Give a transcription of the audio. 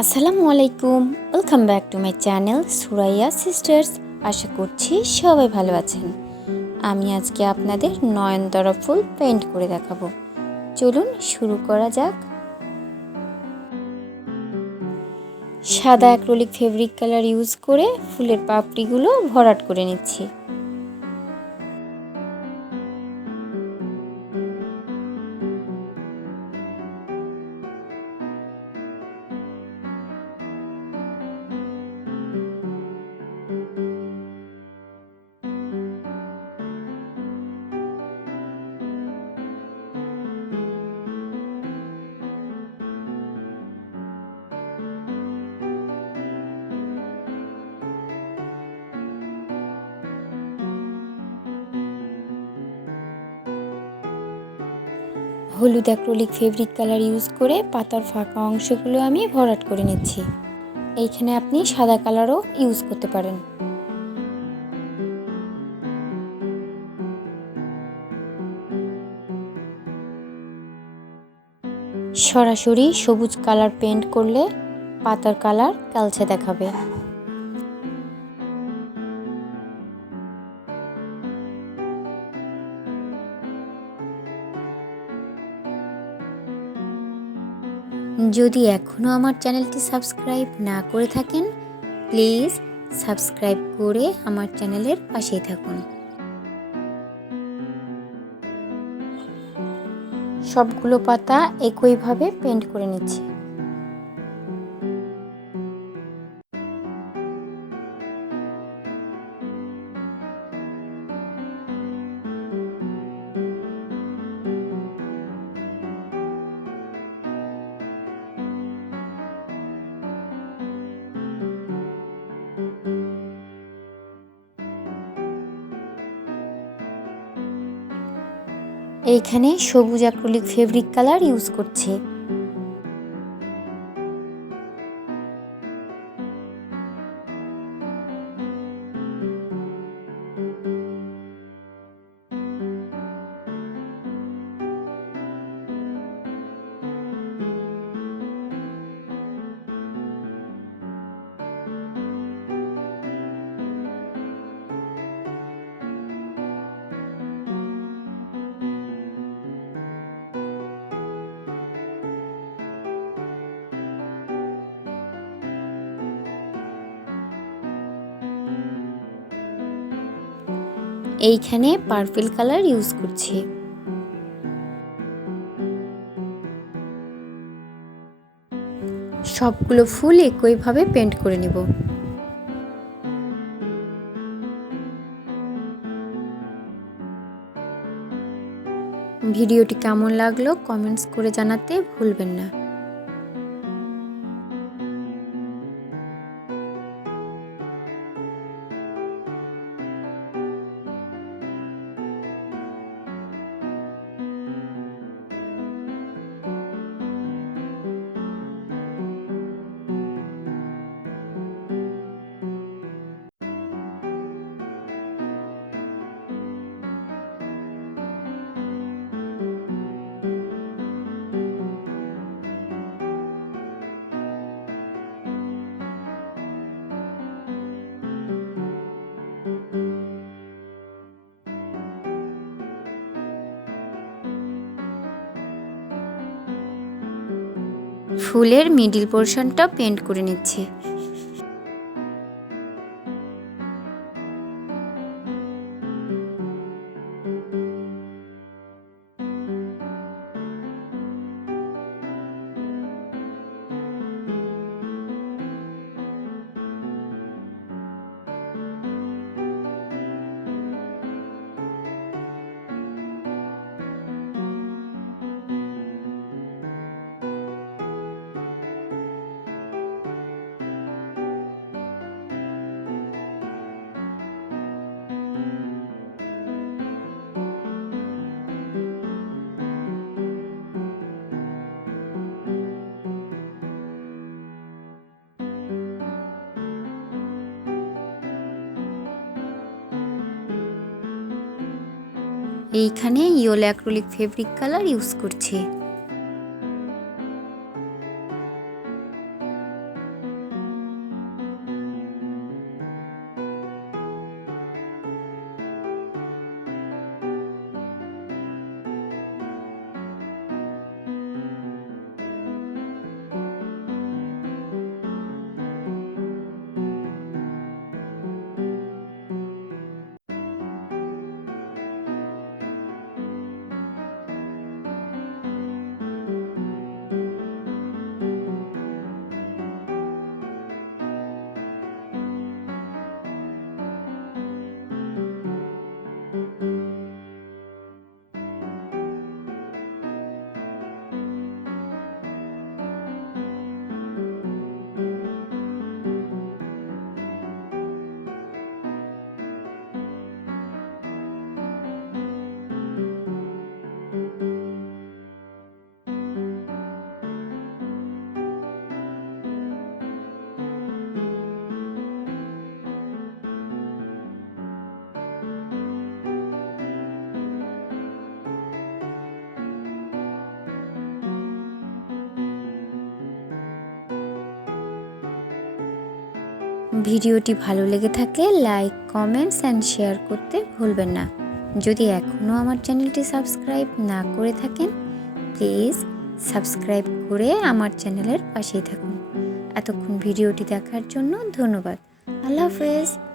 Assalamualikum, welcome back to my channel Suraia Sisters. আশা করছি সবাই ভালো আছেন। আমি আজকে আপনাদের নয়নতারা ফুল পেইন্ট করে দেখাবো। চলুন শুরু করা যাক। সাদা অ্যাক্রিলিক ফেব্রিক কালার ইউজ করে ফুলের পাপড়িগুলো ভরাট করে নিচ্ছি। হলুদ অ্যাক্রিলিক ফেব্রিক কালার ইউজ করে পাতার ফাঁকা অংশগুলো আমি ভরাট করে নিচ্ছি। এইখানে আপনি সাদা কালারও ইউজ করতে পারেন। সরাসরি সবুজ কালার পেইন্ট করলে পাতার কালার কালচে দেখাবে। যদি এখনও আমার চ্যানেলটি সাবস্ক্রাইব না করে থাকেন, প্লিজ সাবস্ক্রাইব করে আমার চ্যানেলের পাশেই থাকুন। সবগুলো পাতা একইভাবে পেইন্ট করে নিচ্ছি। এইখানে সবুজ অ্যাক্রিলিক ফেব্রিক কালার ইউজ করছি। এইখানে পার্পল কালার ইউজ করছি। সবগুলো ফুল একইভাবে পেইন্ট করে নিব। ভিডিওটি কেমন লাগলো কমেন্টস করে জানাতে ভুলবেন না। ফুলের মিডিল পোরশনটা পেইন্ট করে নিচ্ছি। এইখানে yellow acrylic fabric colour use করছি। ভিডিওটি ভালো লেগে থাকলে লাইক, কমেন্টস অ্যান্ড শেয়ার করতে ভুলবেন না। যদি এখনও আমার চ্যানেলটি সাবস্ক্রাইব না করে থাকেন, প্লিজ সাবস্ক্রাইব করে আমার চ্যানেলের পাশেই থাকুন। এতক্ষণ ভিডিওটি দেখার জন্য ধন্যবাদ। আল্লাহ হাফেজ।